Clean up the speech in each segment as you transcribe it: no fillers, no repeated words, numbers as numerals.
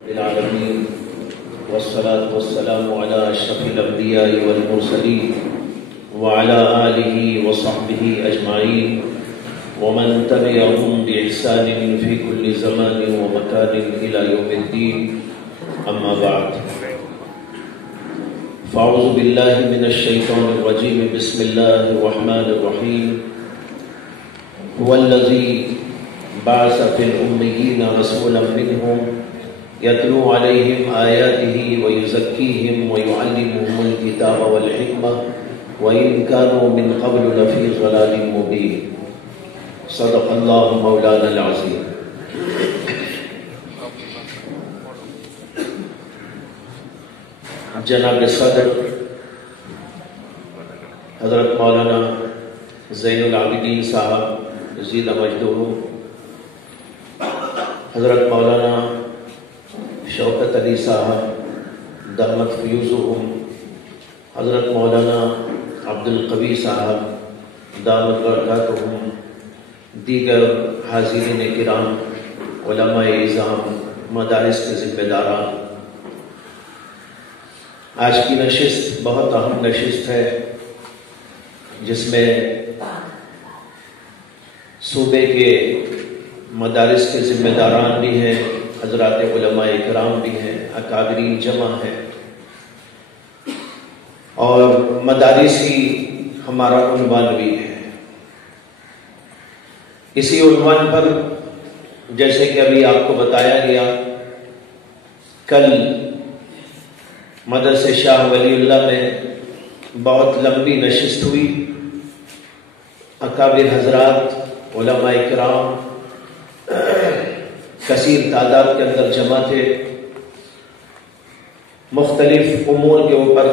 العالمين والصلاة والسلام على أشرف الأنبياء والمرسلين وعلى آله وصحبه أجمعين ومن تبعهم بإحسان في كل زمان ومكان إلى يوم الدين. أما بعد، فأعوذ بالله من الشيطان الرجيم. بسم الله الرحمن الرحيم. هو الذي بعث في الأميين رسولا منهم يتلو عليهم آياته ويزكيهم ويعلمهم الكتاب والحكمة وإن كانوا من قبل لفي ضلال مبين. صدق الله مولانا العظيم. جناب صدر حضرت مولانا زین العابدین صاحب یزید مجدہ، حضرت مولانا شوکت علی صاحب دامت فیوزہم، حضرت مولانا عبد القوی صاحب دامت برکاتہم، دیگر حاضرین کرام، علماء اعظام، مدارس کے ذمہ داران، آج کی نشست بہت اہم نشست ہے، جس میں صوبے کے مدارس کے ذمہ داران بھی ہیں، حضرات علماء کرام بھی ہیں، اکابرین جمع ہیں، اور مدارسی ہمارا عنوان بھی ہے۔ اسی عنوان پر جیسے کہ ابھی آپ کو بتایا گیا، کل مدرسہ شاہ ولی اللہ میں بہت لمبی نشست ہوئی، اکابر حضرات، علماء کرام کثیر تعداد کے اندر جمع تھے، مختلف امور کے اوپر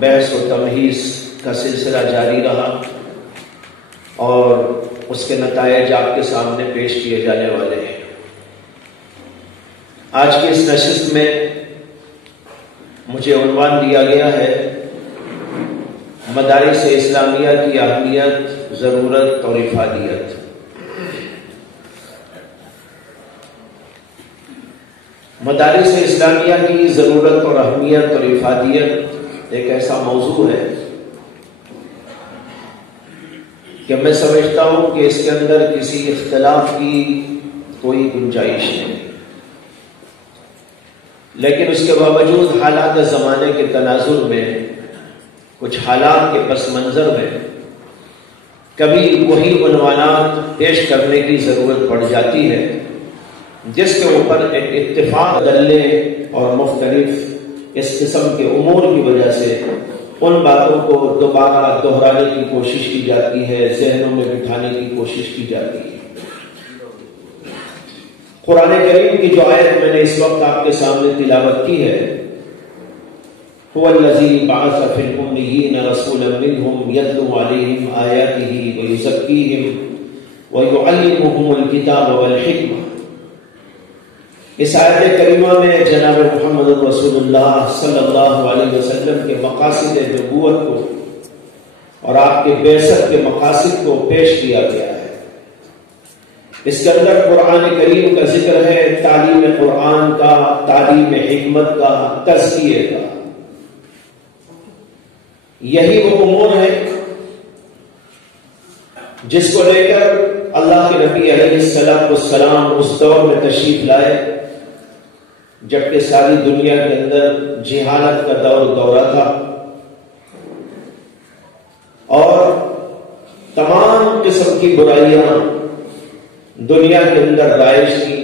بحث و تمہیز کا سلسلہ جاری رہا، اور اس کے نتائج آپ کے سامنے پیش کیے جانے والے ہیں۔ آج کی اس نشست میں مجھے عنوان دیا گیا ہے مدارس اسلامیہ کی اہمیت، ضرورت اور افادیت۔ مدارس اسلامیہ کی ضرورت اور اہمیت اور افادیت ایک ایسا موضوع ہے کہ میں سمجھتا ہوں کہ اس کے اندر کسی اختلاف کی کوئی گنجائش نہیں، لیکن اس کے باوجود حالات زمانے کے تناظر میں، کچھ حالات کے پس منظر میں کبھی وہی عنوانات پیش کرنے کی ضرورت پڑ جاتی ہے جس کے اوپر ایک اتفاق دلے اور مختلف اس قسم کے امور کی وجہ سے ان باتوں کو دوبارہ دہرانے کی کوشش کی جاتی ہے، ذہنوں میں بٹھانے کی کوشش کی جاتی ہے۔ قرآن کریم کی جو آیت میں نے اس وقت آپ کے سامنے تلاوت کی ہے، هو الذی بعث فی الأمیین رسولا منہم یتلو علیہم آیاتہ ویزکیہم ویعلمہم الکتاب والحکمہ، اس آیت کریمہ میں جناب محمد رسول اللہ صلی اللہ علیہ وسلم کے مقاصد نبوت کو اور آپ کے بعثت کے مقاصد کو پیش کیا گیا ہے۔ اس کے اندر قرآن کریم کا ذکر ہے، تعلیم قرآن کا، تعلیم حکمت کا، تزکیے کا۔ یہی وہ امور ہے جس کو لے کر اللہ کے نبی علیہ السلام اس دور میں تشریف لائے جبکہ ساری دنیا کے اندر جہالت کا دورہ تھا، اور تمام قسم کی برائیاں دنیا کے اندر رائج تھی،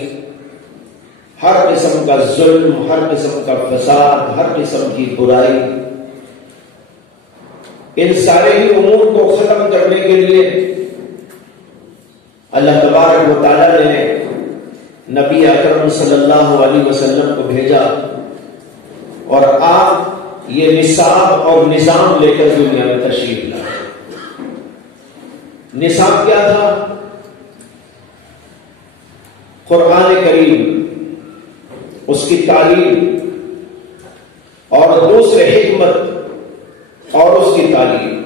ہر قسم کا ظلم، ہر قسم کا فساد، ہر قسم کی برائی، ان سارے ہی امور کو ختم کرنے کے لیے اللہ تبارک و تعالی نے نبی اکرم صلی اللہ علیہ وسلم کو بھیجا، اور آپ یہ نصاب اور نظام لے کر دنیا میں تشریف لائے۔ نصاب کیا تھا؟ قرآن کریم، اس کی تعلیم، اور دوسرے حکمت اور اس کی تعلیم۔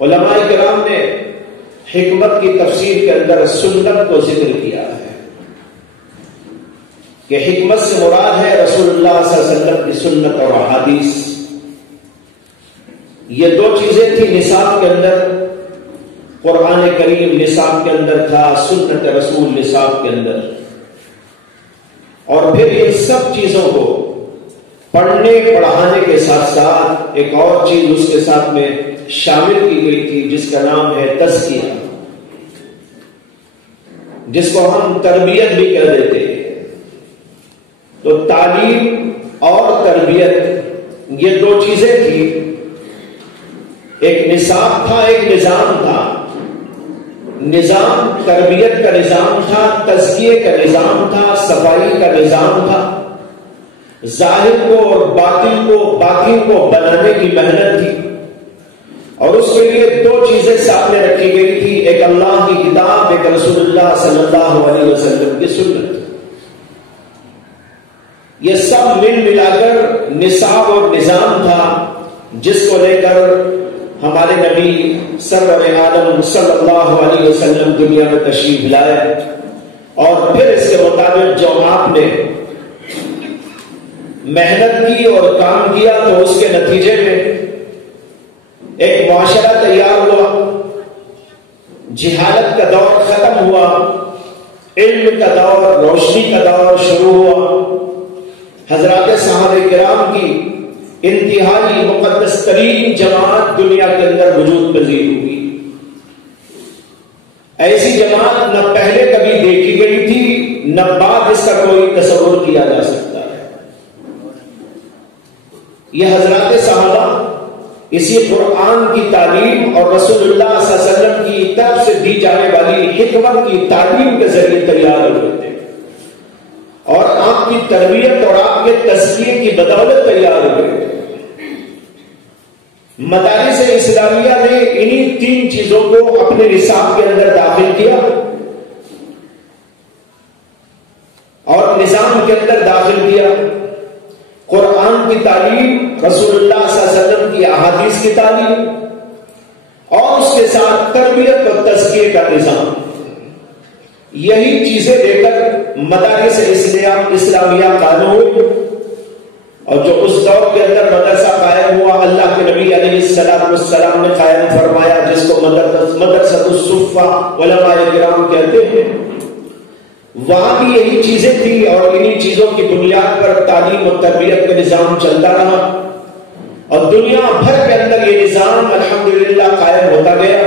علماء کرام نے حکمت کی تفسیر کے اندر سنت کو ذکر کیا ہے، کہ حکمت سے مراد ہے رسول اللہ صلی اللہ علیہ وسلم کی سنت اور احادیث. یہ دو چیزیں تھیں نصاب کے اندر. قرآن کریم نصاب کے اندر تھا، سنت رسول نصاب کے اندر. اور پھر ان سب چیزوں کو پڑھنے پڑھانے کے ساتھ ساتھ ایک اور چیز اس کے ساتھ میں شامل کی گئی تھی جس کا نام ہے تزکیہ، جس کو ہم تربیت بھی کہہ دیتے ہیں. تو تعلیم اور تربیت یہ دو چیزیں تھیں. ایک نصاب تھا، ایک نظام تھا. نظام تربیت کا نظام تھا، تزکیے کا نظام تھا، صفائی کا نظام تھا. ظاہر کو اور باطن کو بنانے کی محنت تھی. اور اس کے لیے دو چیزیں سامنے رکھی گئی تھی، ایک اللہ کی کتاب، ایک رسول اللہ صلی اللہ علیہ وسلم کی سنت. یہ سب ملا کر نصاب اور نظام تھا جس کو لے کر ہمارے نبی سرور عالم صلی اللہ علیہ وسلم دنیا میں تشریف لائے. اور پھر اس کے مطابق جو آپ نے محنت کی اور کام کیا تو اس کے نتیجے میں ایک معاشرہ تیار ہوا. جہالت کا دور ختم ہوا، علم کا دور، روشنی کا دور شروع ہوا. حضرات صحابہ کرام کی انتہائی مقدس ترین جماعت دنیا کے اندر وجود پذیر ہوئی. ایسی جماعت نہ پہلے کبھی دیکھی گئی تھی، نہ بعد اس کا کوئی تصور کیا جا سکتا ہے. یہ حضرات صحابہ اسی قرآن کی تعلیم اور رسول اللہ صلی اللہ علیہ وسلم کی طرف سے دی جانے والی حکمت کی تعلیم کے ذریعے تیار ہوئے تھے، اور آپ کی تربیت اور آپ کے تزکیے کی بدولت تیار ہوئے تھے. مدارس اسلامیہ نے انہی تین چیزوں کو اپنے نصاب کے اندر داخل کیا اور نظام کے اندر داخل کیا. قرآن کی تعلیم، رسول اللہ صلی اللہ علیہ وسلم کی احادیث کی تعلیم، اور اس کے ساتھ تربیت اور تزکیے کا نظام. یہی چیزیں لے کر مدارس اسلامیہ قائم ہوئی. اور جو اس دور کے اندر مدرسہ قائم ہوا، اللہ کے نبی علیہ السلام نے قائم فرمایا، جس کو مدرسۃ الصفہ علماء کرام کہتے ہیں. وہاں بھی یہی چیزیں تھیں اور انہی چیزوں کی بنیاد پر تعلیم اور تربیت کا نظام چلتا رہا. اور دنیا بھر کے اندر یہ نظام الحمدللہ قائم ہوتا گیا.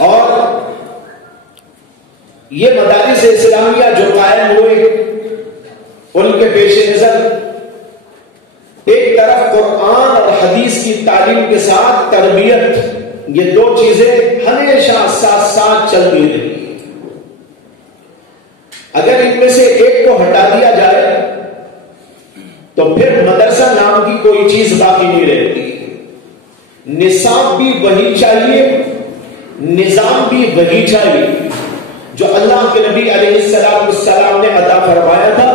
اور یہ مدارس اسلامیہ جو قائم ہوئے، ان کے پیش نظر ایک طرف قرآن اور حدیث کی تعلیم کے ساتھ تربیت، یہ دو چیزیں ہمیشہ ساتھ ساتھ چلتی رہی. اگر ان میں سے ایک کو ہٹا دیا جائے تو پھر مدرسہ نام کی کوئی چیز باقی نہیں رہتی. نصاب بھی وہی چاہیے، نظام بھی وہی چاہیے جو اللہ کے نبی علیہ السلام نے عطا فرمایا تھا،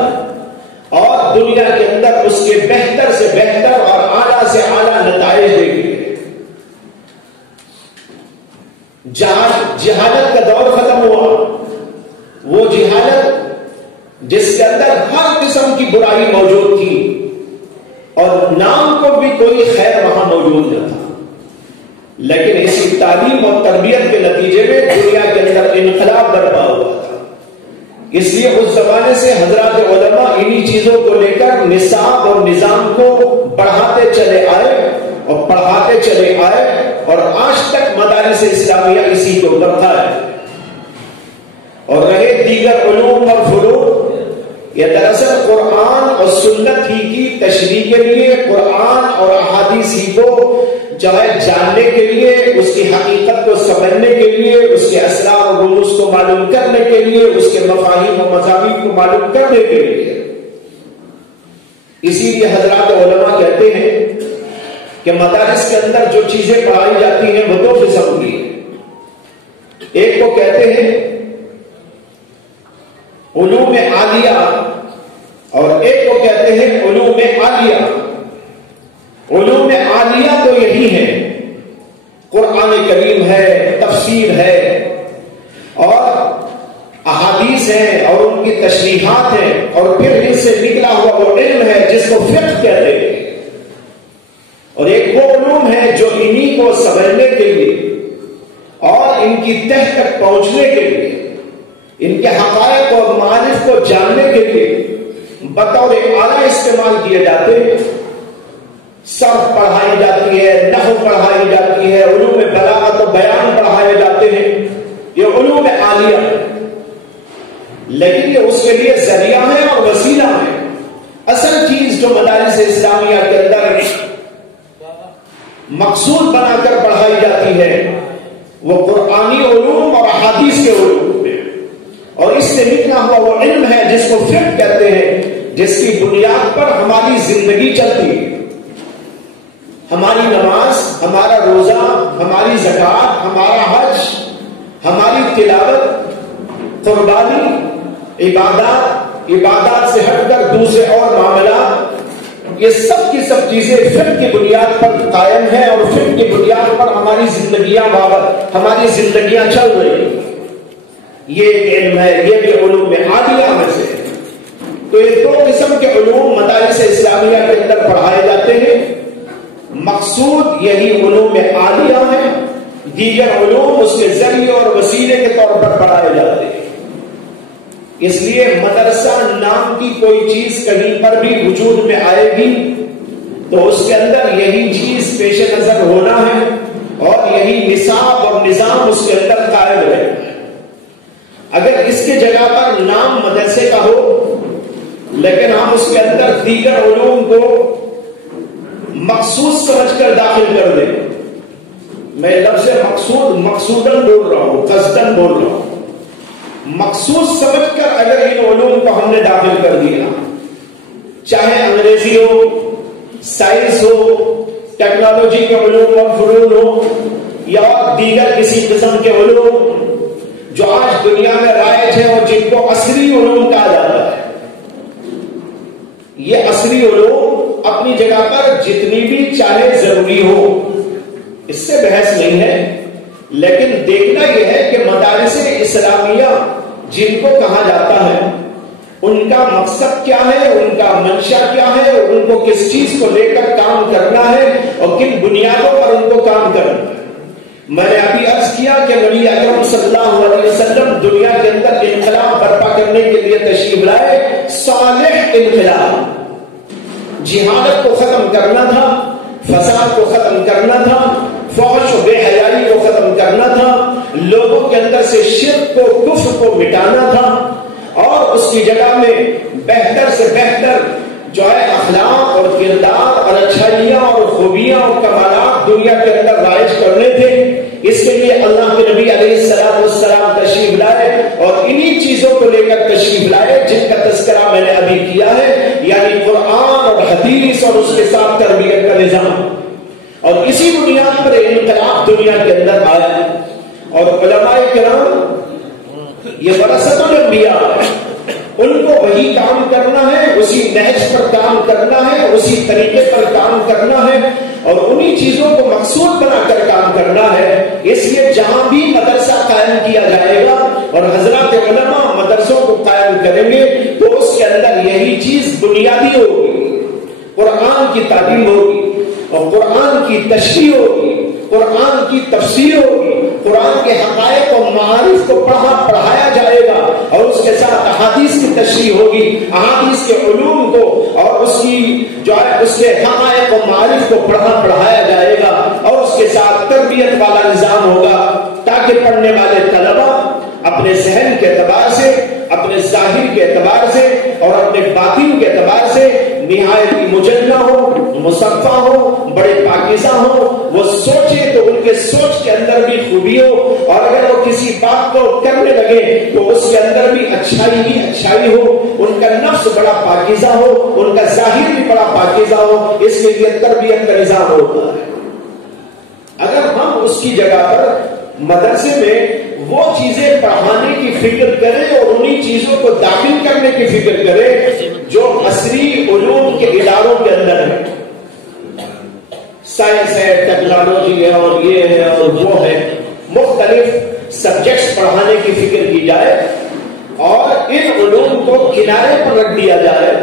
اور دنیا کے اندر اس کے بہتر سے بہتر اور اعلیٰ سے اعلیٰ نتائج دیکھیں. جہالت کا دور ختم ہوا، وہ جہالت جس کے اندر ہر قسم کی برائی موجود تھی اور نام کو بھی کوئی خیر وہاں موجود نہ تھا. لیکن اسی تعلیم اور تربیت کے نتیجے میں دنیا کے اندر انقلاب برپا ہوا تھا. اس لیے اس زمانے سے حضرات علماء انہی چیزوں کو لے کر نصاب اور نظام کو بڑھاتے چلے آئے اور پڑھاتے چلے آئے، اور آج تک مدارس اسلامیہ اسی کو برتا ہے. اور رہے دیگر علوم اور فنون، یہ دراصل قرآن اور سنت ہی کی تشریح کے لیے، قرآن اور احادیث ہی کو چاہے جاننے کے لیے، اس کی حقیقت کو سمجھنے کے لیے، اس کے اسرار اور رموز کو معلوم کرنے کے لیے، اس کے مفاہیم و مضامین کو معلوم کرنے کے لیے. اسی لیے حضرات علماء کہتے ہیں کہ مدارس کے اندر جو چیزیں پڑھائی جاتی ہیں وہ دو قسم کی ہیں. ایک کو کہتے ہیں علوم عالیہ اور ایک کو کہتے ہیں علوم عالیہ. علوم عالیہ تو یہی ہے، قرآن کریم ہے، تفسیر ہے اور احادیث ہیں اور ان ان کی تشریحات ہیں، اور پھر ان سے نکلا ہوا وہ علم ہے جس کو فقہ کہتے ہیں، اور ایک وہ علوم ہے جو انہی کو سمجھنے کے لیے اور ان کی تہ تک پہنچنے کے لیے، ان کے حقائق اور معارف کو جاننے کے لیے بطور آلہ استعمال کیے جاتے ہیں۔ صرف پڑھائی جاتی ہے، نحو پڑھائی جاتی ہے، علوم بلاغت و بیان پڑھائے جاتے ہیں، یہ علوم عالیہ ہے، لیکن یہ اس کے لیے ذریعہ ہے اور وسیلہ ہے۔ اصل چیز جو مدارس اسلامیہ کے اندر مقصود بنا کر پڑھائی جاتی ہے وہ قرآنی علوم اور احادیث کے علوم ہے، اور اس سے نکلا ہوا وہ علم ہے جس کو فقہ کہتے ہیں، جس کی بنیاد پر ہماری زندگی چلتی ہے۔ ہماری نماز، ہمارا روزہ، ہماری زکوٰۃ، ہمارا حج، ہماری تلاوت، قربانی، عبادات سے ہٹ کر دوسرے اور معاملات، یہ سب کی سب چیزیں فقہ کی بنیاد پر قائم ہیں، اور فقہ کی بنیاد پر ہماری زندگیاں چل رہی ہیں۔ یہ ایک علم ہے، یہ بھی علوم عالیہ میں سے۔ تو یہ دو قسم کے علوم مدارس اسلامیہ کے اندر پڑھائے جاتے ہیں، مقصود یہی علوم عالیہ ہے، دیگر علوم اس کے ذریعے اور وسیلے کے طور پر پڑھائے جاتے ہیں۔ اس لیے مدرسہ نام کی کوئی چیز کہیں پر بھی وجود میں آئے گی تو اس کے اندر یہی چیز پیش نظر ہونا ہے، اور یہی نصاب اور نظام اس کے اندر قائم رہے۔ اگر اس کی جگہ پر نام مدرسے کا ہو لیکن ہم اس کے اندر دیگر علوم کو مقصود سمجھ کر داخل کر دیں، میں لفظ مقصوداً بول رہا ہوں، قصداً بول رہا ہوں، مقصود سمجھ کر اگر ان علوم کو ہم نے داخل کر دیا، چاہے انگریزی ہو، سائنس ہو، ٹیکنالوجی کے علوم اور فنون ہو، یا دیگر کسی قسم کے علوم جو آج دنیا میں رائج ہیں اور جن کو عصری علوم کہا جاتا ہے، یہ عصری علوم اپنی جگہ پر جتنی بھی چاہے ضروری ہو، اس سے بحث نہیں ہے، لیکن دیکھنا یہ ہے کہ مدارس اسلامیہ جن کو کہا جاتا ہے ان کا مقصد کیا ہے، ان کا منشا کیا ہے، ان کو کس چیز کو لے کر کام کرنا ہے اور کن بنیادوں پر ان کو کام کرنا ہے۔ میں نے ابھی عرض کیا کہ نبی اکرم صلی اللہ علیہ وسلم دنیا کے اندر انقلاب برپا کرنے کے لیے تشریف لائے، صالح انقلاب، جہالت کو ختم کرنا تھا، فساد کو ختم کرنا تھا، فحش و بے حیائی کو ختم کرنا تھا، لوگوں کے اندر سے شرک کو، کفر کو مٹانا تھا، اور اس کی جگہ میں بہتر سے بہتر جو ہے اخلاق اور کردار اور اچھائیاں اور خوبیاں اور کمالات دنیا کے اندر رائج کرنے تھے۔ اس کے لیے اللہ کے نبی علیہ السلام تشریف لائے، اور انہی چیزوں کو لے کر تشریف لائے جن کا تذکرہ میں نے ابھی کیا ہے، یعنی قرآن اور حدیث اور اس کے ساتھ تربیت کا نظام، اور اسی بنیاد پر انقلاب دنیا کے اندر آیا۔ اور علماء کرام یہ ورثۃ الانبیاء ہے، ان کو وہی کام کرنا ہے، اسی نہج پر کام کرنا ہے، اسی طریقے پر کام کرنا ہے، اور انہی چیزوں کو مقصود بنا کر کام کرنا ہے۔ اس لیے جہاں بھی مدرسہ قائم کیا جائے گا اور حضرات علماء مدرسوں کو قائم کریں گے تو اس کے اندر یہی چیز بنیادی ہوگی، قرآن کی تعلیم ہوگی، اور قرآن کی تشریح ہوگی، قرآن کی تفسیر ہوگی، قرآن کے حقائق و معارف کو پڑھایا جائے گا، اور اس کے ساتھ احادیث کی تشریح ہوگی، احادیث کے علوم کو اور اس کی جو ہے اس کے حقائق و معارف کو پڑھایا جائے گا، اور اس کے ساتھ تربیت والا نظام ہوگا، تاکہ پڑھنے والے طلبہ اپنے ذہن کے اعتبار سے، اپنے ظاہر کے اعتبار سے اور اپنے باطن کے اعتبار سے نہایت مجلہ ہو، مصفہ ہو، بڑے پاکیزہ ہو، وہ سوچے تو ان کے سوچ کے اندر بھی خوبی ہو، اور اگر وہ کسی بات کو کرنے لگے تو اس کے اندر بھی اچھائی ہی اچھائی ہو، ان کا نفس بڑا پاکیزہ ہو، ان کا ظاہر بھی بڑا پاکیزہ ہو۔ اس کے لیے تربیت کا نظام ہوتا ہے۔ اگر ہم اس کی جگہ پر مدرسے میں وہ چیزیں پڑھانے کی فکر کریں اور انہی چیزوں کو داخل کرنے کی فکر کریں جو عصری علوم کے اداروں کے اندر ہے، سائنس ہے، ٹیکنالوجی ہے، اور یہ ہے اور وہ ہے، مختلف سبجیکٹس پڑھانے کی فکر کی جائے، اور ان علوم علوم کو کنارے پر رکھ دیا جائے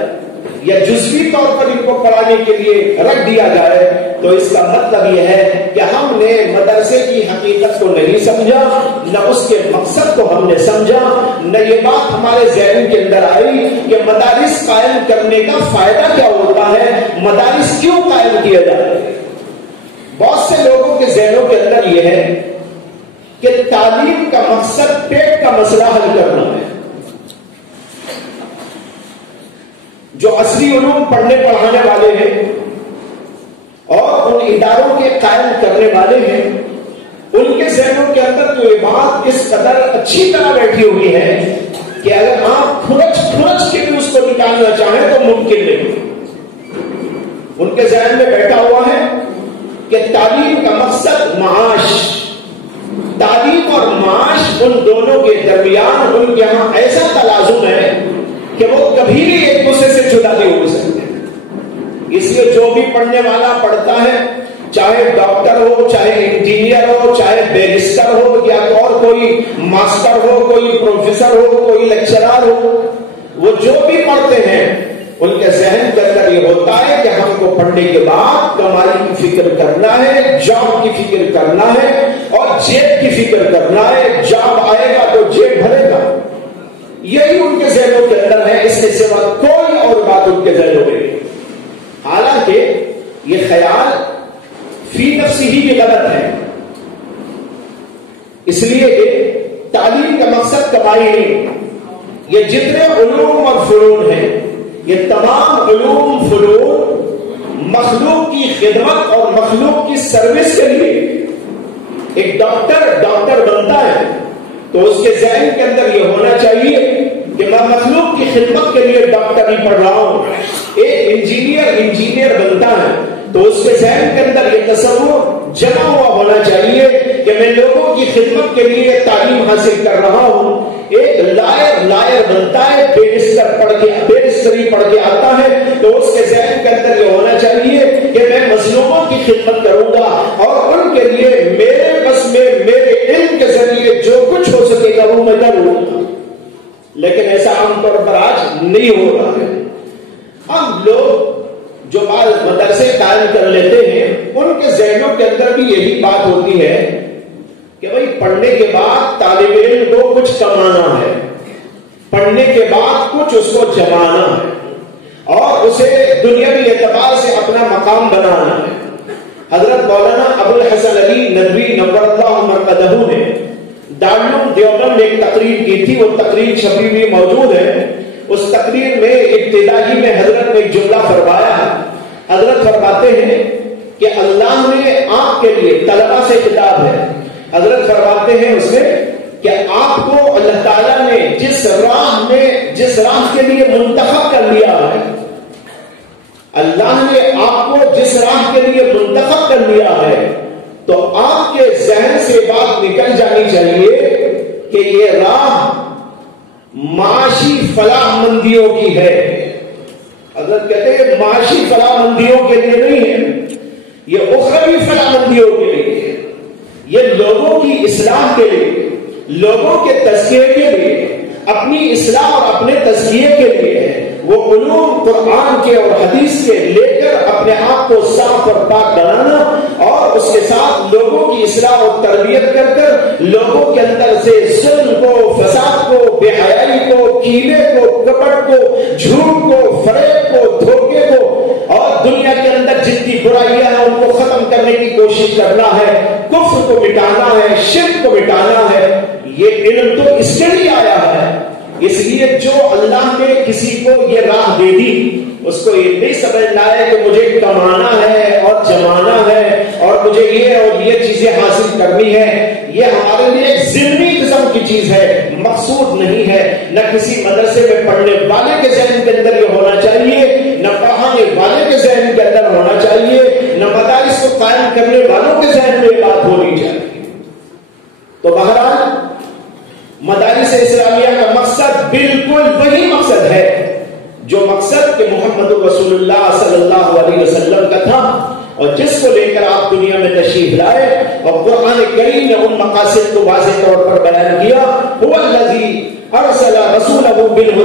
یا جزوی طور پر ان کو پڑھانے کے لیے رکھ دیا جائے تو اس کا مطلب یہ ہے کہ ہم نے مدرسے کی حقیقت کو نہیں سمجھا، نہ اس کے مقصد کو ہم نے سمجھا، نہ یہ بات ہمارے ذہن کے اندر آئی کہ مدارس قائم کرنے کا فائدہ کیا ہوتا ہے، مدارس کیوں قائم کیا جاتے ہیں۔ بہت سے لوگوں کے ذہنوں کے اندر یہ ہے کہ تعلیم کا مقصد پیٹ کا مسئلہ حل کرنا ہے۔ جو عصری علوم پڑھنے پڑھانے والے ہیں اور ان اداروں کے قائم کرنے والے ہیں، ان کے ذہنوں کے اندر تو یہ بات اس قدر اچھی طرح بیٹھی ہوئی ہے کہ اگر آپ کھرچ کے بھی اس کو نکالنا چاہیں تو ممکن نہیں۔ ان کے ذہن میں بیٹھا ہوا ہے کہ تعلیم کا مقصد معاش، تعلیم اور معاش ان دونوں کے درمیان ان کے یہاں ایسا تلازم ہے کہ وہ کبھی بھی ایک دوسرے سے جدا نہیں ہو سکتے۔ اس لیے جو بھی پڑھنے والا پڑھتا ہے، چاہے ڈاکٹر ہو، چاہے انجینئر ہو، چاہے بیرسٹر ہو یا اور کوئی ماسٹر ہو، کوئی پروفیسر ہو، کوئی لیکچرار ہو، وہ جو بھی پڑھتے ہیں ان کے ذہن کے اندر یہ ہوتا ہے کہ ہم کو پڑھنے کے بعد کمائی کی فکر کرنا ہے، جاب کی فکر کرنا ہے اور جیب کی فکر کرنا ہے۔ جاب آئے گا تو جیب بھرے گا، یہی ان کے ذہنوں کے اندر ہے، اس کے سوا کوئی اور بات ان کے ذہنوں میں نہیں۔ حالانکہ یہ خیال فی نفسی ہی بھی غلط ہے، اس لیے کہ تعلیم کا مقصد کمائی نہیں۔ یہ جتنے علوم اور فنون ہیں، یہ تمام علوم فنون مخلوق کی خدمت اور مخلوق کی سروس کے لیے۔ ایک ڈاکٹر بنتا ہے تو اس کے ذہن کے اندر یہ ہونا چاہیے کہ میں مخلوق کی خدمت کے لیے ڈاکٹری پڑھ رہا ہوں۔ ایک انجینئر بنتا ہے تو اس کے ذہن کے اندر یہ تصور جمع ہوا ہونا چاہیے کہ میں لوگوں کی خدمت کے لیے تعلیم حاصل کر رہا ہوں۔ ایک لائر بنتا ہے، بیرسٹری پڑھ کے آتا ہے تو اس کے ذہن کے اندر یہ ہونا چاہیے کہ میں مظلوموں کی خدمت کروں گا اور ان کے لیے میرے بس میں میرے علم کے ذریعے جو کچھ ہو سکے گا وہ میں کروں گا۔ لیکن ایسا عام طور پر آج نہیں ہو رہا ہے۔ ہم لوگ جو بعض مدرسے قائم کر لیتے ہیں ان کے ذہنوں کے اندر بھی یہی بات ہوتی ہے کہ بھائی پڑھنے کے بعد طالب علم کو کچھ کمانا ہے، پڑھنے کے بعد کچھ اس کو جمانا ہے اور اسے دنیاوی اعتبار سے اپنا مقام بنانا ہے۔ حضرت مولانا ابو الحسن علی ندوی نور اللہ مرقدہ نے دارالعلوم دیوبند میں ایک تقریر کی تھی، وہ تقریر چھپی ہوئی موجود ہے۔ اس تقریر میں ابتدائی میں حضرت نے ایک جملہ فرمایا ہے۔ حضرت فرماتے ہیں کہ اللہ نے آپ کے لیے، طلبہ سے خطاب ہے، حضرت فرماتے ہیں اس میں کہ آپ کو اللہ تعالیٰ نے جس راہ کے لیے منتخب کر لیا ہے، اللہ نے آپ کو جس راہ کے لیے منتخب کر لیا ہے تو آپ کے ذہن سے بات نکل جانی چاہیے کہ یہ راہ معاشی فلاح مندیوں کی ہے۔ حضرت کہتے ہیں معاشی فلاح مندیوں کے لیے نہیں ہے، یہ اخروی فلاح مندیوں کے لیے ہے، یہ لوگوں کی اصلاح کے لیے، لوگوں کے تزکیے کے لیے، اپنی اصلاح اور اپنے تزکیے کے لیے ہے۔ وہ علوم قرآن کے اور حدیث کے لے کر اپنے آپ کو صاف اور پاک بنانا اور اس کے ساتھ لوگوں کی اصلاح اور تربیت کر کر لوگوں کے اندر سے ظلم کو، فساد کو، بے حیائی کو، کینے کو، کپٹ کو، جھوٹ کو، فریب کو، دھوکے کو اور دنیا کے اندر جتنی برائیاں ہیں ان کو ختم کرنے کی کوشش کرنا ہے، کفر کو مٹانا ہے، شرک کو مٹانا ہے۔ یہ علم تو اس کے لیے آیا ہے، اس لیے جو اللہ نے کسی کو یہ راہ دے دی اس کو یہ نہیں سمجھنا ہے کہ مجھے کمانا ہے اور جمانا ہے اور مجھے یہ اور یہ چیزیں حاصل کرنی ہے۔ یہ ہمارے لیے ایک ضمنی قسم کی چیز ہے، مقصود نہیں ہے۔ نہ کسی مدرسے میں پڑھنے والے کے ذہن کے اندر یہ ہونا چاہیے، نہ پڑھانے والے کے ذہن کے اندر ہونا چاہیے، نہ مدارس کو قائم کرنے والوں کے ذہن میں یہ بات ہونی چاہیے۔ تو بہرحال مدارس اسلامیہ کا مقصد بالکل وہی مقصد ہے جو مقصد کہ محمد رسول اللہ صلی اللہ علیہ وسلم کا تھا اور جس کو لے کر آپ دنیا میں تشریف لائے اور قرآن کریم نے ان مقاصد کو واضح طور پر بیان کیا. هو الذی ارسل رسولہ بالہدی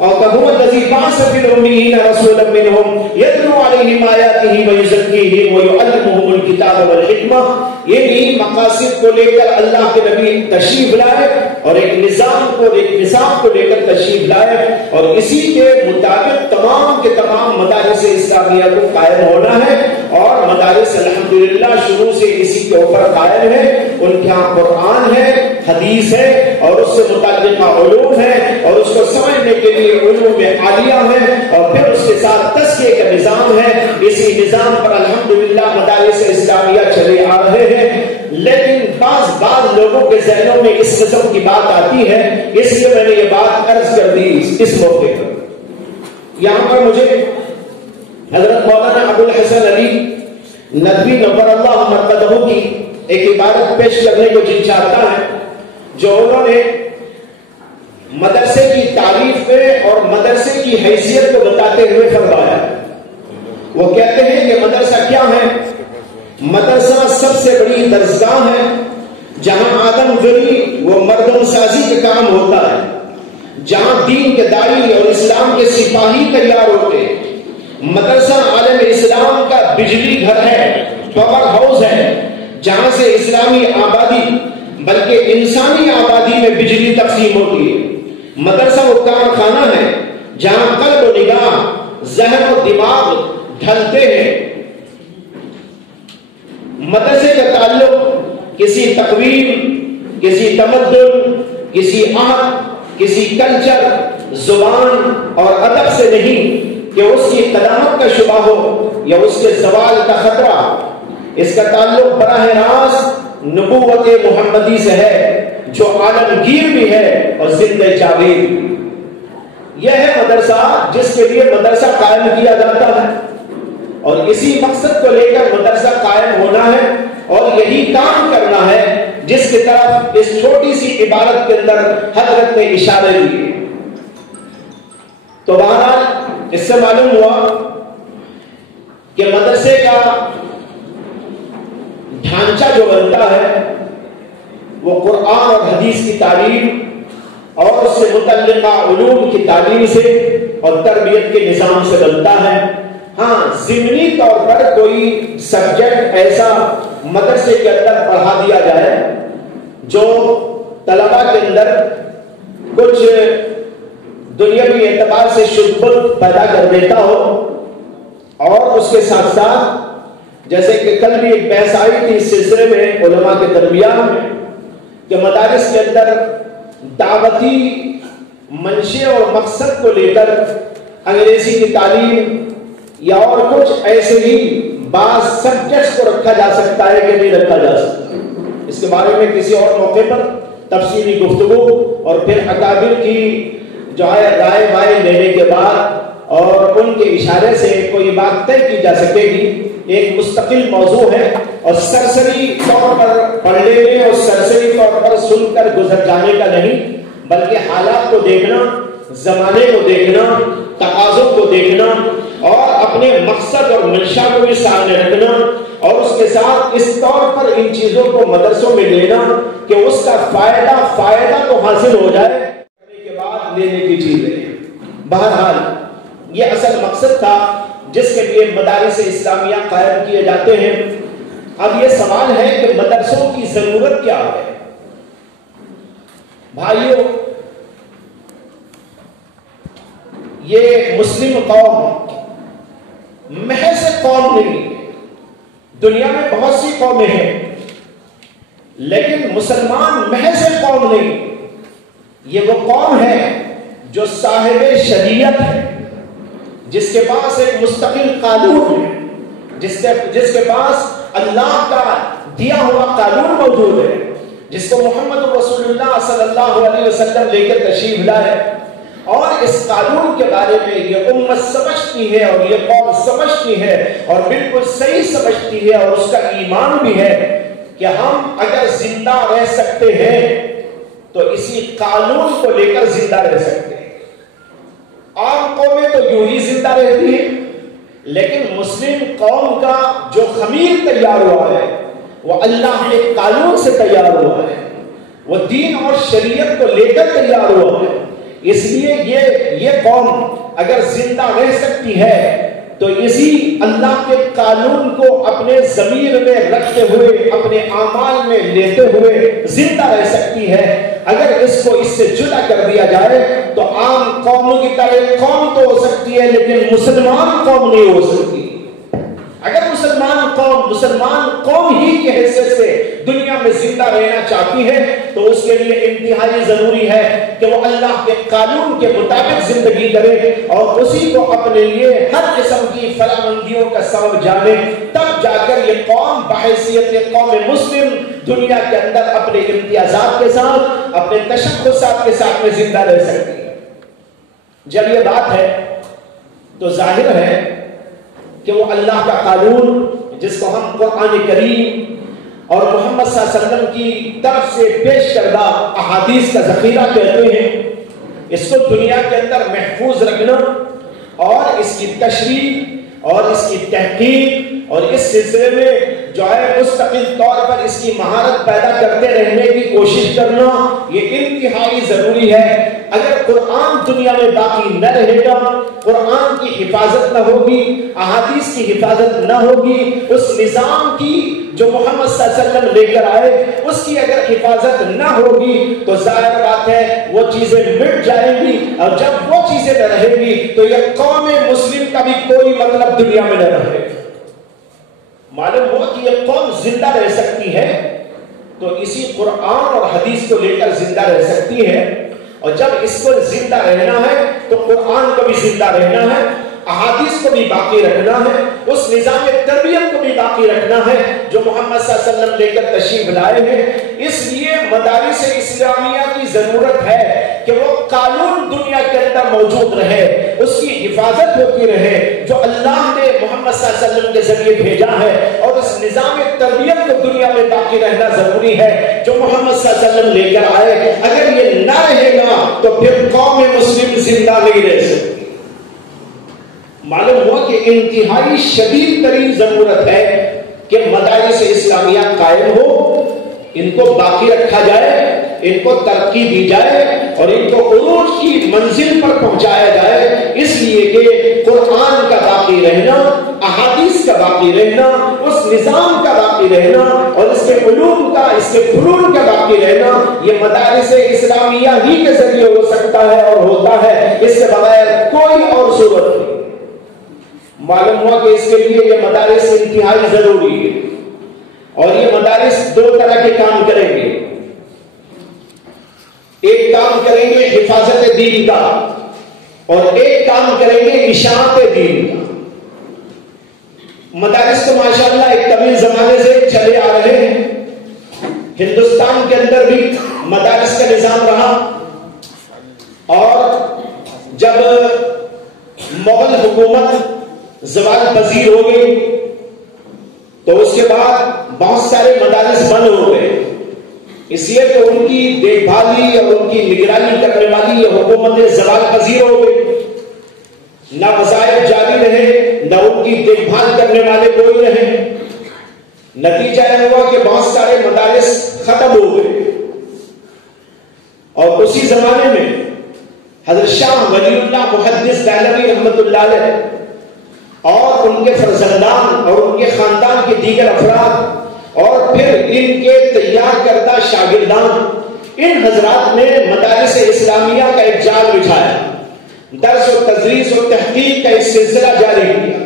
وهو الذي بعث في الأميين رسولا منهم يتلو عليهم آياته ويزكيهم ويعلمهم الكتاب والحکمہ. یہ بھی مقاصد کو لے کر اللہ کے نبی تشریف لائے اور ایک نظام کو ایک نصاب کو لے کر تشریف لائے اور اسی کے مطابق تمام کے تمام مدارس اسلامیہ کو قائم ہونا ہے. اور مدارس الحمدللہ شروع سے اسی کے اوپر قائم ہے. ان کے یہاں قرآن ہے, حدیث ہے اور اس سے متعلقہ علوم ہے اور اس کو سمجھنے کے لیے علوم عالیہ ہے اور پھر اس کے ساتھ تزکیے کا نظام ہے. اسی نظام پر الحمدللہ مدارس اسلامیہ چلے آ رہے ہیں. لیکن بعض لوگوں کے ذہنوں میں اس قسم کی بات آتی ہے, اس لیے میں نے یہ بات عرض کر دی اس موقع پر. یہاں پر مجھے حضرت مولانا ابو الحسن علی ندوی نور اللہ مرقدہ کی ایک عبارت پیش کرنے کو جی چاہتا ہے, جو انہوں نے مدرسے کی تعریف میں اور مدرسے کی حیثیت کو بتاتے ہوئے فرمایا. وہ کہتے ہیں کہ مدرسہ کیا ہے؟ مدرسہ سب سے بڑی درسگاہ ہے جہاں آدم گری و مردم سازی کا کام ہوتا ہے, جہاں دین کے داعی اور اسلام کے سپاہی تیار ہوتے ہیں. مدرسہ عالم اسلام کا بجلی گھر ہے, پاور ہاؤس ہے, جہاں سے اسلامی آبادی بلکہ انسانی آبادی میں بجلی تقسیم ہوتی ہے. مدرسہ وہ کارخانہ ہے جہاں قلب و نگاہ, ذہن و دماغ ڈھلتے ہیں. مدرسے کا تعلق کسی تقویم, کسی تمدن, کسی عہد, کسی کلچر, زبان اور ادب سے نہیں کہ اس کی قدامت کا شبہ ہو یا اس کے زوال کا خطرہ. اس کا تعلق براہ راست نبوت محمدی سے ہے جو عالمگیر بھی ہے اور زندہ جاوید. یہ ہے مدرسہ جس کے لیے مدرسہ قائم کیا جاتا ہے اور اسی مقصد کو لے کر مدرسہ قائم ہونا ہے اور یہی کام کرنا ہے جس کی طرف اس چھوٹی سی عبارت کے اندر حضرت نے اشارے دیے. تو بہرحال اس سے معلوم ہوا کہ مدرسے کا ڈھانچہ جو بنتا ہے وہ قرآن اور حدیث کی تعلیم اور اس سے متعلقہ علوم کی تعلیم سے اور تربیت کے نظام سے بنتا ہے. ہاں, ضمنی طور پر کوئی سبجیکٹ ایسا مدرسے کے اندر پڑھا دیا جائے جو طلباء کے اندر کچھ دنیاوی اعتبار سے شبہت پیدا کر دیتا ہو, اور اس کے ساتھ ساتھ جیسے کہ کل بھی ایک بحث آئی تھی اس سلسلے میں علماء کے درمیان میں کہ مدارس کے اندر دعوتی منشے اور مقصد کو لے کر انگریزی کی تعلیم یا اور کچھ ایسے ہی بعض سبجیکٹس کو رکھا جا سکتا ہے کہ نہیں رکھا جا سکتا. اس کے بارے میں کسی اور موقع پر تفصیلی گفتگو اور پھر اکابر کی جو ہے رائے وائے لینے کے بعد اور ان کے اشارے سے کوئی بات طے کی جا سکے گی. ایک مستقل موضوع ہے اور سرسری طور پر پڑھ لینے اور سرسری طور پر سن کر گزر جانے کا نہیں, بلکہ حالات کو دیکھنا, زمانے کو دیکھنا, تقاضوں کو دیکھنا اور اپنے مقصد اور منشا کو بھی سامنے رکھنا اور اس کے ساتھ اس طور پر ان چیزوں کو مدرسوں میں لینا کہ اس کا فائدہ تو حاصل ہو جائے کے بعد لینے کی چیزیں. بہرحال یہ اصل مقصد تھا جس کے لیے مدارس اسلامیہ قائم کیے جاتے ہیں. اب یہ سوال ہے کہ مدرسوں کی ضرورت کیا ہے؟ بھائیوں, یہ مسلم قوم محض قوم نہیں, دنیا میں بہت سی قومیں ہیں لیکن مسلمان محض قوم نہیں. یہ وہ قوم ہے جو صاحب شریعت ہے, جس کے پاس ایک مستقل قانون ہے, جس کے پاس اللہ کا دیا ہوا قانون موجود ہے, جس کو محمد رسول اللہ صلی اللہ علیہ وسلم لے کر تشریف لائے. اور اس قانون کے بارے میں یہ امت سمجھتی ہے اور یہ قوم سمجھتی ہے اور بالکل صحیح سمجھتی ہے اور اس کا ایمان بھی ہے کہ ہم اگر زندہ رہ سکتے ہیں تو اسی قانون کو لے کر زندہ رہ سکتے ہیں. عام قومیں تو یوں ہی زندہ رہتی ہیں لیکن مسلم قوم کا جو خمیر تیار ہوا ہے وہ اللہ کے قانون سے تیار ہوا ہے، وہ دین اور شریعت کو لے کر تیار ہوا ہے۔ اس لیے یہ قوم اگر زندہ رہ سکتی ہے تو اسی اللہ کے قانون کو اپنے ضمیر میں رکھتے ہوئے، اپنے اعمال میں لیتے ہوئے زندہ رہ سکتی ہے۔ اگر اس کو اس سے جدا کر دیا جائے تو عام قوموں کی طرح قوم تو ہو سکتی ہے لیکن مسلمان قوم نہیں ہو سکتی۔ اگر مسلمان قوم ہی کی حیثیت سے دنیا میں زندہ رہنا چاہتی ہے تو اس کے لیے انتہائی ضروری ہے کہ وہ اللہ کے قانون کے مطابق زندگی کرے اور اسی کو اپنے لیے ہر قسم کی فلاحمندیوں کا سبب جانے، تب جا کر یہ قوم بحیثیت قوم مسلم دنیا کے اندر اپنے امتیازات کے ساتھ، اپنے تشخصات کے ساتھ میں زندہ رہ سکتی ہے۔ جب یہ بات ہے تو ظاہر ہے کہ وہ اللہ کا قانون جس کو ہم قرآن کریم اور محمد صلی اللہ علیہ وسلم کی طرف سے پیش کردہ احادیث کا ذخیرہ کہتے ہیں، اس کو دنیا کے اندر محفوظ رکھنا اور اس کی تشریح اور اس کی تحقیق اور اس سلسلے میں جو ہے مستقل طور پر اس کی مہارت پیدا کرتے رہنے کی کوشش کرنا یہ انتہائی ضروری ہے۔ اگر قرآن دنیا میں باقی نہ رہے گا، قرآن کی حفاظت نہ ہوگی، احادیث کی حفاظت نہ ہوگی، اس نظام کی جو محمد صلی اللہ علیہ وسلم لے کر آئے اس کی اگر حفاظت نہ ہوگی تو ظاہر بات ہے وہ چیزیں مٹ جائیں گی، اور جب وہ چیزیں نہ رہیں گی تو یہ قوم مسلم کا بھی کوئی مطلب دنیا میں نہ رہے۔ معلوم ہوا کہ یہ قوم زندہ رہ سکتی ہے تو اسی قرآن اور حدیث کو لے کر زندہ رہ سکتی ہے، اور جب اس کو زندہ رہنا ہے تو قرآن کو بھی زندہ رہنا ہے، احادیث کو بھی باقی رکھنا ہے، اس نظام تربیت کو بھی باقی رکھنا ہے جو محمد صلی اللہ علیہ وسلم لے کر تشریف لائے ہیں۔ اس لیے مدارس اسلامیہ کی ضرورت ہے کہ وہ قانون دنیا کے اندر موجود رہے، اس کی حفاظت ہوتی رہے جو اللہ نے محمد صلی اللہ علیہ وسلم کے ذریعے بھیجا ہے، اور اس نظام تربیت کو دنیا میں باقی رہنا ضروری ہے جو محمد صلی اللہ علیہ وسلم لے کر آئے۔ اگر یہ نہ رہے گا تو پھر قوم مسلم زندہ نہیں رہ سکتی۔ معلوم ہوا کہ انتہائی شدید ترین ضرورت ہے کہ مدارس اسلامیہ قائم ہو، ان کو باقی رکھا جائے، ان کو ترقی دی جائے اور ان کو عروج کی منزل پر پہنچایا جائے، اس لیے کہ قرآن کا باقی رہنا، احادیث کا باقی رہنا، اس نظام کا باقی رہنا اور اس کے علوم کا، اس کے فنون کا باقی رہنا یہ مدارس اسلامیہ ہی کے ذریعے ہو سکتا ہے اور ہوتا ہے، اس سے بغیر کوئی اور صورت نہیں۔ معلوم ہوا کہ اس کے لیے یہ مدارس انتہائی ضروری ہے، اور یہ مدارس دو طرح کے کام کریں گے۔ ایک کام کریں گے حفاظت دین کا اور ایک کام کریں گے اشاعت دین کا۔ مدارس تو ماشاءاللہ ایک طویل زمانے سے چلے آ رہے ہیں، ہندوستان کے اندر بھی مدارس کا نظام رہا، اور جب مغل حکومت زوال پذیر ہو گئی تو اس کے بعد بہت سارے مدارس بند ہو گئے، اس لیے کہ ان کی دیکھ بھالی اور ان کی نگرانی کرنے والی یہ حکومتیں زوال پذیر ہو گئی، نہ وظائف جاری رہے، نہ ان کی دیکھ بھال کرنے والے کوئی رہے، نتیجہ یہ ہوا کہ بہت سارے مدارس ختم ہو گئے۔ اور اسی زمانے میں حضرت شاہ ولی اللہ محدث دہلوی رحمۃ اللہ علیہ اور ان کے فرزندان اور ان کے خاندان کے دیگر افراد اور پھر ان کے تیار کردہ شاگردان، ان حضرات نے مدارس اسلامیہ کا ایک جال بچھایا، درس و تدریس و تحقیق کا ایک سلسلہ جاری کیا،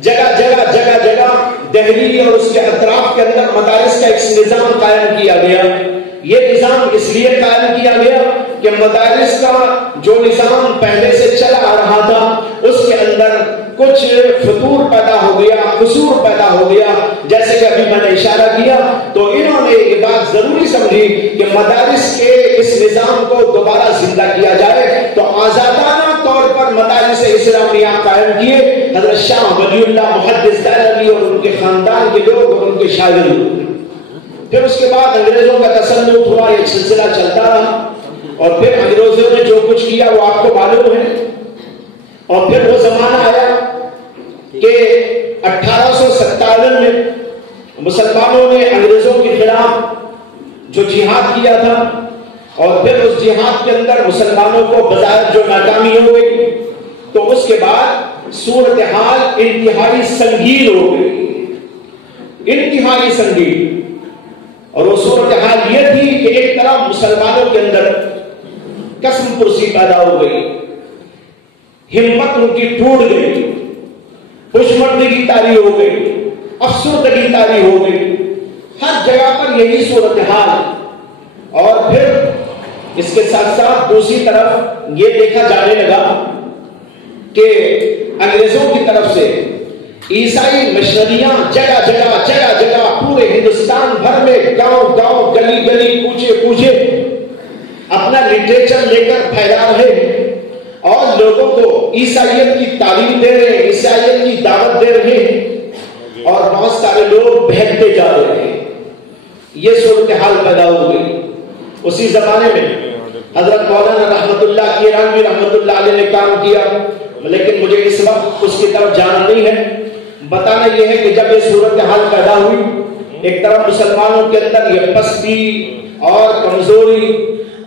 جگہ جگہ دہلی اور اس کے اطراف کے اندر مدارس کا ایک نظام قائم کیا گیا۔ یہ نظام اس لیے قائم کیا گیا کہ مدارس کا جو نظام پہلے سے چلا آ رہا تھا اس کے اندر کچھ فتور پیدا ہو گیا، قصور پیدا ہو گیا، جیسے کہ ابھی میں نے اشارہ کیا، تو انہوں نے یہ بات ضروری سمجھی کہ مدارس کے اس نظام کو دوبارہ زندہ کیا جائے، تو آزادانہ طور پر مدارس اسلامیہ قائم کیے حضرت شاہ ولی اللہ محدث دہلوی اور ان کے خاندان کے لوگ اور ان کے شاگرد۔ پھر اس کے بعد انگریزوں کا تسلط ہوا، ایک سلسلہ چلتا رہا، اور پھر انگریزوں نے جو کچھ کیا وہ آپ کو معلوم ہے، اور پھر وہ زمانہ آیا کہ 1857 میں مسلمانوں نے انگریزوں کے خلاف جو جہاد کیا تھا اور پھر اس جہاد کے اندر مسلمانوں کو بظاہر جو ناکامی ہو گئی، تو اس کے بعد صورتحال انتہائی سنگین ہو گئی، انتہائی سنگین۔ اور وہ صورتحال یہ تھی کہ ایک طرف مسلمانوں کے اندر قسم پرسی پیدا ہو گئی، ہمت ان کی ٹوٹ گئی، خوشمردگی طاری ہو گئی، افسردگی طاری ہو گئی، ہر جگہ پر یہی صورتحال۔ اور پھر اس کے ساتھ ساتھ دوسری طرف یہ دیکھا جانے لگا کہ انگریزوں کی طرف سے عیسائی مشنریاں جگہ جگہ پورے ہندوستان بھر میں گاؤں گاؤں گلی گلی کوچے کوچے اپنا لٹریچر لے کر پھیلا رہے ہیں اور لوگوں کو عیسائیت کی تعلیم دے رہے ہیں، عیسائیت کی دعوت دے رہے ہیں، اور بہت سارے لوگ بہکتے جا رہے ہیں۔ یہ صورتحال پیدا ہو گئی۔ اسی زمانے میں حضرت مولانا رحمت اللہ کیرانوی رحمت اللہ علیہ نے کام کیا، لیکن مجھے اس وقت اس کی طرف جانا نہیں ہے۔ بتانا یہ ہے کہ جب یہ صورتحال پیدا ہوئی، ایک طرف مسلمانوں کے اندر یہ پستی اور کمزوری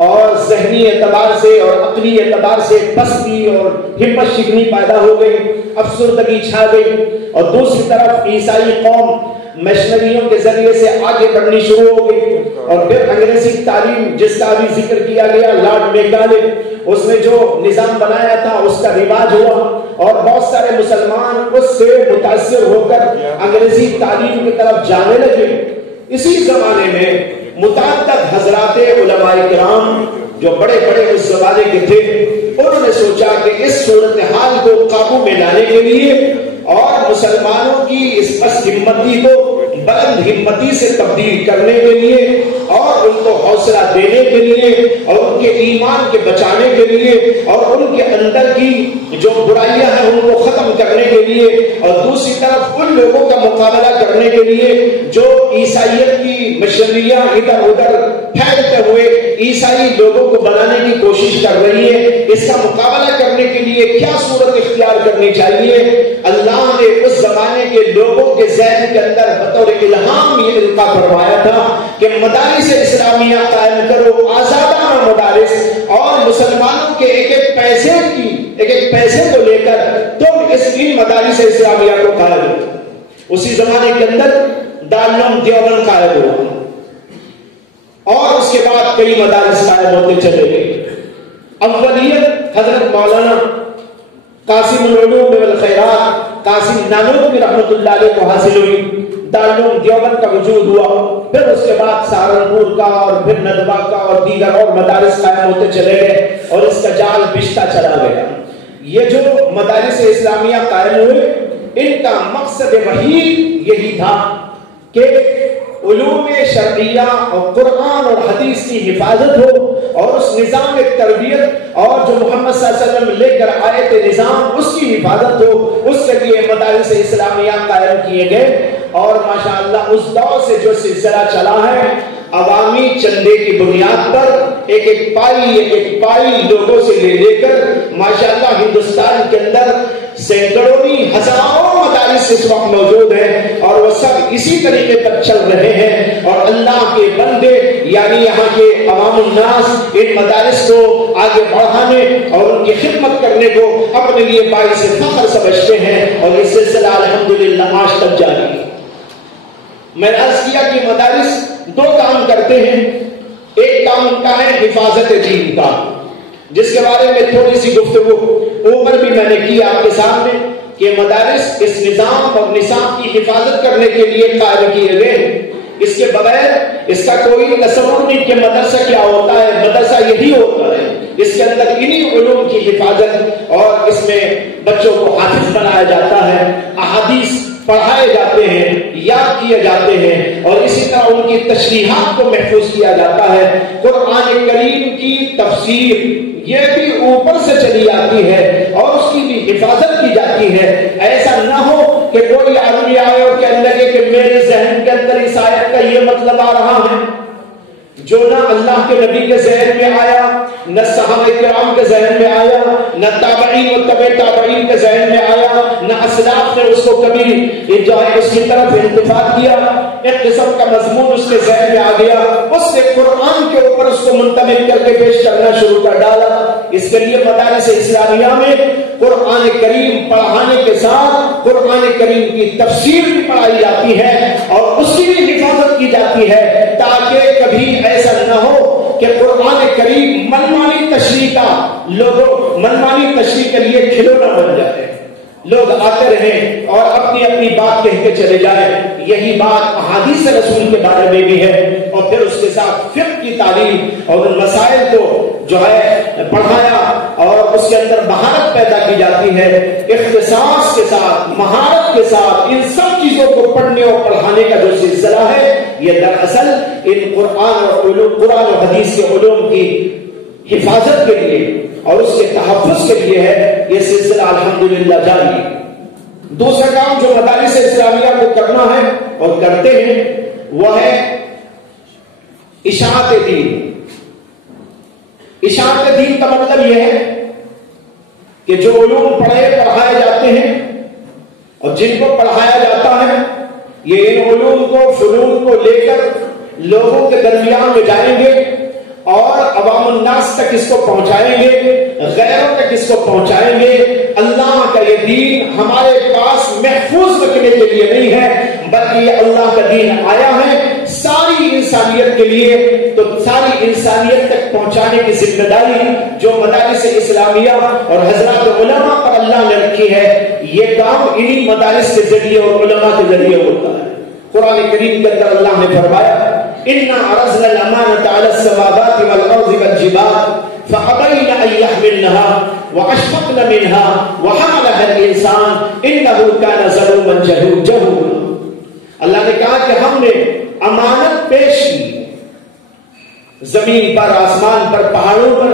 اور ذہنی اعتبار سے اور عقلی اعتبار سے پستی اور ہمت شکنی پیدا ہو گئی، افسردگی چھا گئی، اور دوسری طرف عیسائی قوم مشنریوں کے ذریعے سے آگے بڑھنی شروع ہو گئی، اور پھر انگریزی تعلیم جس کا بھی ذکر کیا گیا، لارڈ میکالے، اس نے جو نظام بنایا تھا اس کا رواج ہوا، اور بہت سارے مسلمان اس سے متاثر ہو کر انگریزی تعلیم کی طرف جانے لگے۔ اسی زمانے میں متعدد حضرات علماء کرام جو بڑے بڑے اس زمانے کے تھے، انہوں نے سوچا کہ اس صورتحال کو قابو میں لانے کے لیے اور مسلمانوں کی اس پست ہمتی کو بلند ہمتی سے تبدیل کرنے کے لیے اور ان کو حوصلہ دینے کے لیے اور ان کے ایمان کے بچانے کے لیے اور ان کے اندر کی جو برائیاں ہیں ان کو ختم کرنے کے لیے، اور دوسری طرف ان لوگوں کا مقابلہ کرنے کے لیے جو عیسائیت کی مشنریاں ادھر ادھر پھیلتے ہوئے عیسائی لوگوں کو بنانے کی کوشش کر رہی ہے، اس کا مقابلہ کرنے کے لیے کیا صورت اختیار کرنی چاہیے۔ اللہ نے اس زمانے کے لوگوں کے ذہن کے اندر بطور الہام یہ القا فرمایا تھا کہ مدارس اسلامیہ قائم کرو، آزادانہ مدارس، اور مسلمانوں کے ایک ایک پیسے کو لے کر تم ان مدارس اسلامیہ کو قائم کرو۔ اسی زمانے کے اندر دارالعلوم دیوبند قائم ہوا، اور اس کے بعد کئی مدارس قائم ہوتے چلے گئے۔ اولیت حضرت مولانا قاسم العلوم والخیرات قاسم نانوتوی رحمت اللہ علیہ کو حاصل ہوئی، دارالعلوم دیوبند کا وجود ہوا، پھر اس کے بعد سہارنپور کا اور پھر ندوہ کا اور دیگر اور مدارس قائم ہوتے چلے گئے، اور اس کا جال بچھتا چلا گیا۔ یہ جو مدارس اسلامیہ قائم ہوئے، ان کا مقصد وحید یہی تھا کہ علوم شرعیہ اور قرآن اور حدیث کی حفاظت ہو، اور اس نظام تربیت اور جو محمد صلی اللہ علیہ وسلم لے کر آئے تھے نظام، اس کی حفاظت ہو۔ اس کے لیے مدارس اسلامیہ قائم کیے گئے، اور ماشاءاللہ اس دور سے جو سلسلہ چلا ہے، عوامی چندے کی بنیاد پر ایک ایک پائی لوگوں سے لے کر ماشاءاللہ ہندوستان کے اندر سینکڑوں ہزاروں مدارس اس وقت موجود ہیں، اور وہ سب اسی طریقے پر چل رہے ہیں، اور اللہ کے بندے یعنی یہاں کے عوام الناس ان مدارس کو آگے بڑھانے اور ان کی خدمت کرنے کو اپنے لیے باعث فخر سمجھتے ہیں، اور یہ سلسلہ الحمدللہ آج تک جاری ہے۔ میں نے عرض کیا کہ مدارس دو کام کرتے ہیں، ایک کام ان کا ہے حفاظت دین کا، جس کے بارے میں تھوڑی سی گفتگو اوپر بھی میں نے کی آپ کے سامنے، کہ مدارس اس نظام اور نصاب کی حفاظت کرنے کے لیے قائم کیے گئے ہیں۔ اس کے بغیر اس کا کوئی تصور نہیں کہ مدرسہ کیا ہوتا ہے، مدرسہ یہی ہوتا ہے، اس کے اندر انہی علوم کی حفاظت، اور اس میں بچوں کو حافظ بنایا جاتا ہے، احادیث پڑھائے جاتے ہیں، یاد کیے جاتے ہیں، اور اسی طرح ان کی تشریحات کو محفوظ کیا جاتا ہے۔ قرآن کریم کی تفسیر یہ بھی اوپر سے چلی آتی ہے، اور اس کی بھی حفاظت کی جاتی ہے۔ ایسا نہ ہو کہ کوئی آدمی آئے اور کہنے لگے کہ میرے ذہن کے اندر اس آیت کا یہ مطلب آ رہا ہے، جو نہ اللہ کے نبی کے ذہن میں آیا، نہ صحابہ کرام کے ذہن میں آیا، نہ تابعین و تبع تابعین کے ذہن میں آیا، نہ اسلاف نے اس کو کبھی جو ہے اس کی طرف التفات کیا، ایک قسم کا مضمون اس کے ذہن میں آ گیا، اس نے قرآن کے اوپر اس کو منتمک کر کے پیش کرنا شروع کر ڈالا۔ اس کے لیے مدارس اسلامیہ میں قرآن کریم پڑھانے کے ساتھ قرآن کریم کی تفسیر بھی پڑھائی جاتی ہے اور اس کی بھی حفاظت کی جاتی ہے، تاکہ کبھی ایسا نہ ہو کہ قرآن کریم منمانی تشریح کا منمانی تشریح کے لیے کھلونا بن جائے، لوگ آتے رہیں اور اپنی اپنی بات کہہ کے چلے جائیں۔ یہی بات احادیث رسول کے بارے میں بھی ہے، اور پھر اس کے ساتھ فقہ کی تعلیم اور ان مسائل کو جو ہے پڑھایا اور اس کے اندر مہارت پیدا کی جاتی ہے، اختصاص کے ساتھ مہارت کے ساتھ ان سب چیزوں کو پڑھنے اور پڑھانے کا جو سلسلہ ہے، یہ دراصل ان قرآن و حدیث کے علوم کی حفاظت کے لیے اور اس کے تحفظ کے لیے ہے۔ یہ سلسلہ الحمدللہ جاری۔ دوسرا کام جو مدارس اسلامیہ کو کرنا ہے اور کرتے ہیں وہ ہے اشاعت دین۔ اشاعت دین کا مطلب یہ ہے کہ جو علوم پڑھائے جاتے ہیں اور جن کو پڑھایا جاتا ہے، یہ ان علوم کو فنون کو لے کر لوگوں کے درمیان میں جائیں گے اور عوام الناس تک اس کو پہنچائیں گے، غیروں تک اس کو پہنچائیں گے۔ اللہ کا یہ دین ہمارے پاس محفوظ رکھنے کے لیے نہیں ہے، بلکہ یہ اللہ کا دین آیا ہے ساری انسانیت کے لیے، تو ساری انسانیت تک پہنچانے کی ذمہ داری جو مدارس اسلامیہ اور حضرات علماء پر اللہ نے رکھی ہے، یہ کام انہی مدارس کے ذریعے اور علماء کے ذریعے ہوتا ہے۔ قرآن کریم کے اندر اللہ نے فرمایا اِنَّا عَرَضْنَا الْأَمَانَةَ عَلَى السَّمَاوَاتِ وَالْأَرْضِ وَالْجِبَالِ فَأَبَيْنَ أَن يَحْمِلْنَهَا وَأَشْفَقْنَ مِنْهَا وَحَمَلَهَا الْإِنسَانُ إِنَّهُ كَانَ ظَلُومًا جَهُولًا۔ اللہ نے کہا کہ ہم نے امانت پیش کی زمین پر، آسمان پر، پہاڑوں پر۔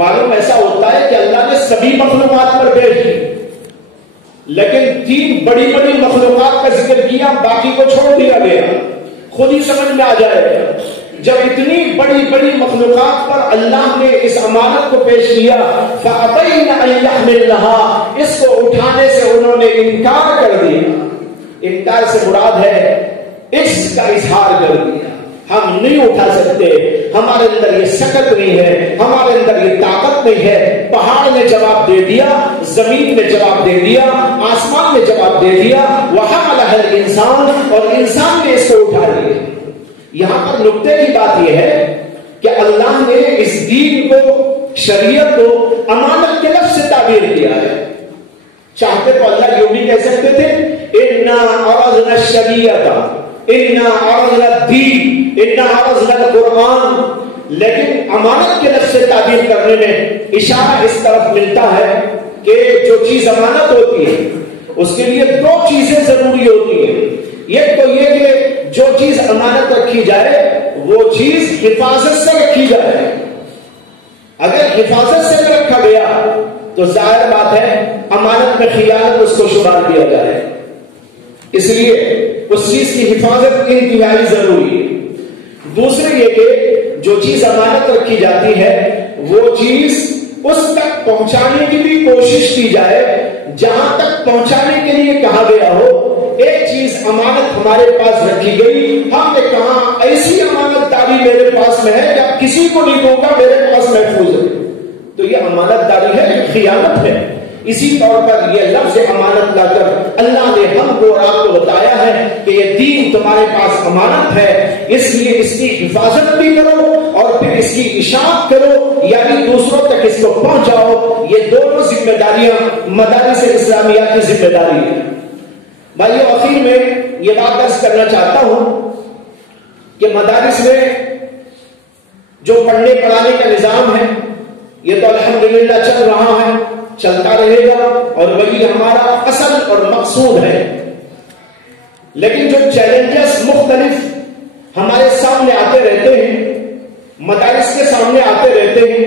معلوم ایسا ہوتا ہے کہ اللہ نے سبھی مخلوقات پر پیش کی، لیکن 3 بڑی بڑی مخلوقات کا ذکر کیا، باقی کو چھوڑ دیا گیا۔ خود ہی سمجھ میں آ جائے گا، جب اتنی بڑی بڑی مخلوقات پر اللہ نے اس امانت کو پیش کیا، فَأَبَيْنَ أَن يَحْمِلْنَهَا، اس کو اٹھانے سے انہوں نے انکار کر دیا۔ انکار سے مراد ہے اس کا اظہار کر دیا، ہم نہیں اٹھا سکتے، ہمارے اندر یہ سکت نہیں ہے، ہمارے اندر یہ طاقت نہیں ہے۔ پہاڑ نے جواب دے دیا، زمین نے جواب دے دیا، آسمان نے جواب دے دیا، وَحَمَلَهَا الْإِنسَانُ، اور انسان نے اس کو اٹھا لیا۔ یہاں پر نکتے کی بات یہ ہے کہ اللہ نے اس دین کو، شریعت کو امانت کے لفظ سے تعبیر کیا ہے۔ چاہتے تو اللہ یوں بھی کہہ سکتے تھے اِنَّا عَرَضْنَا الشَّرِيعَةَ اِنَّا عَرَضْنَا الدِّينَ اِنَّا عَرَضْنَا الْقُرْآنَ، لیکن امانت کے لفظ سے تعبیر کرنے میں اشارہ اس طرف ملتا ہے کہ جو چیز امانت ہوتی ہے اس کے لیے 2 چیزیں ضروری ہوتی ہیں۔ ایک تو یہ کہ جو چیز امانت رکھی جائے وہ چیز حفاظت سے رکھی جائے۔ اگر حفاظت سے نہ رکھا گیا تو ظاہر بات ہے امانت میں خیانت اس کو شمار کیا جائے، اس لیے اس چیز کی حفاظت انتہائی ضروری ہے۔ دوسرے یہ کہ جو چیز امانت رکھی جاتی ہے وہ چیز اس تک پہنچانے کی بھی کوشش کی جائے جہاں تک پہنچانے کے لیے کہا گیا ہو۔ ایک چیز امانت ہمارے پاس رکھی گئی، ہم نے کہا ایسی امانت داری میرے پاس میں ہے کہ اب کسی کو نہیں دوں گا، میرے پاس محفوظ ہے، تو یہ امانت داری ہے، یہ خیانت ہے۔ اسی طور پر یہ لفظ امانت لا کر اللہ نے ہم کو اور آپ کو بتایا ہے کہ یہ دین تمہارے پاس امانت ہے، اس لیے اس کی حفاظت بھی کرو اور پھر اس کی اشاعت کرو، یعنی دوسروں تک اس کو پہنچاؤ۔ یہ دونوں ذمہ داریاں مدارس اسلامیہ کی ذمہ داری ہے۔ بھائیو، آخر میں یہ بات عرض کرنا چاہتا ہوں کہ مدارس میں جو پڑھنے پڑھانے کا نظام ہے یہ تو الحمدللہ چل رہا ہے، چلتا رہے گا اور وہی ہمارا اصل اور مقصود ہے۔ لیکن جو چیلنجز مختلف ہمارے سامنے آتے رہتے ہیں، مدارس کے سامنے آتے رہتے ہیں،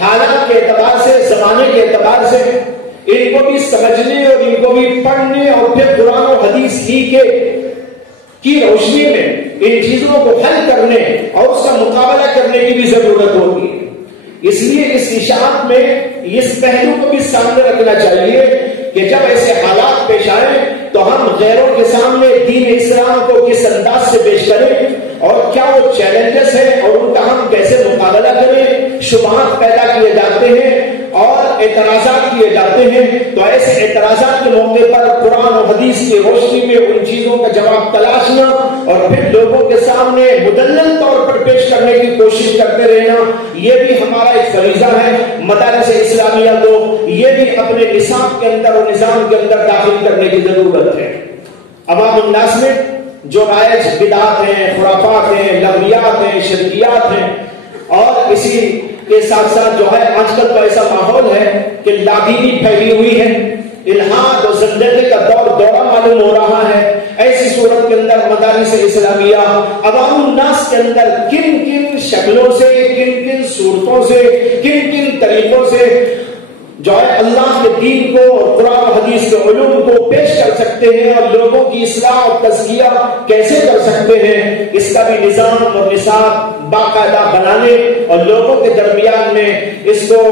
حالات کے اعتبار سے، زمانے کے اعتبار سے، ان کو بھی سمجھنے اور ان کو بھی پڑھنے اور پھر قرآن و حدیث کی روشنی میں ان چیزوں کو حل کرنے اور اس کا مقابلہ کرنے کی بھی ضرورت ہوتی ہے. اس لیے اس اشاعت میں اس پہلو کو بھی سامنے رکھنا چاہیے کہ جب ایسے حالات پیش آئیں تو ہم غیروں کے سامنے دین اسلام کو کس انداز سے پیش کریں اور کیا وہ چیلنجز ہیں اور ان کا ہم کیسے مقابلہ کریں. شبہات پیدا کیے جاتے ہیں اور اعتراضات کیے جاتے ہیں، تو ایسے اعتراضات کے موقع پر قرآن و حدیث کی روشنی میں ان چیزوں کا جواب تلاشنا اور پھر لوگوں کے سامنے مدلل طور پر پیش کرنے کی کوشش کرتے رہنا، یہ بھی ہمارا ایک فریضہ ہے. مدارس اسلامیہ کو یہ بھی اپنے نصاب کے اندر اور نظام کے اندر داخل کرنے کی ضرورت ہے. عوام الناس میں جو رائج بدعات ہیں، خرافات ہیں، لغویات ہیں، شرکیات ہیں، اور اسی کے ساتھ ساتھ جو ہے آج کل تو ایسا ماحول ہے کہ لادینی پھیلی ہوئی ہے، الحاد اور زندگی کا دورہ معلوم ہو رہا ہے. ایسی صورت کے اندر مدارس اسلامیہ عوام الناس کے اندر کن کن شکلوں سے، کن کن صورتوں سے، کن کن طریقوں سے جو ہے اللہ کے دین کو اور قرآن و حدیث کے علوم کو پیش کر سکتے ہیں اور لوگوں کی اصلاح اور تزکیہ کیسے کر سکتے ہیں، اس کا بھی نظام اور نصاب باقاعدہ بنانے اور لوگوں کے درمیان میں اس کو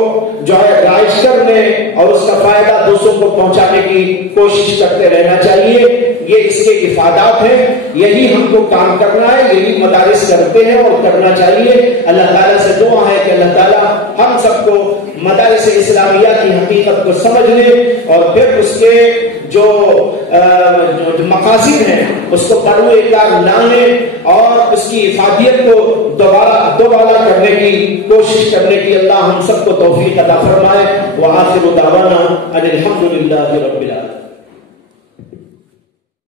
جو ہے رائج کرنے اور اس کا فائدہ دوسروں کو پہنچانے کی کوشش کرتے رہنا چاہیے. یہ اس کے افادات ہیں، یہی ہم کو کام کرنا ہے، یہی مدارس کرتے ہیں اور کرنا چاہیے. اللہ تعالیٰ سے دعا ہے کہ اللہ تعالیٰ ہم سب کو مدارس اسلامیہ کی حقیقت کو سمجھنے اور پھر اس کے جو مقاصد ہیں اس کو بروئے کار لانے اور اس کی افادیت کو دوبارہ کرنے کی کوشش کرنے کی اللہ ہم سب کو توفیق عطا فرمائے. وآخر دعوانا ان الحمد للہ رب العالمین.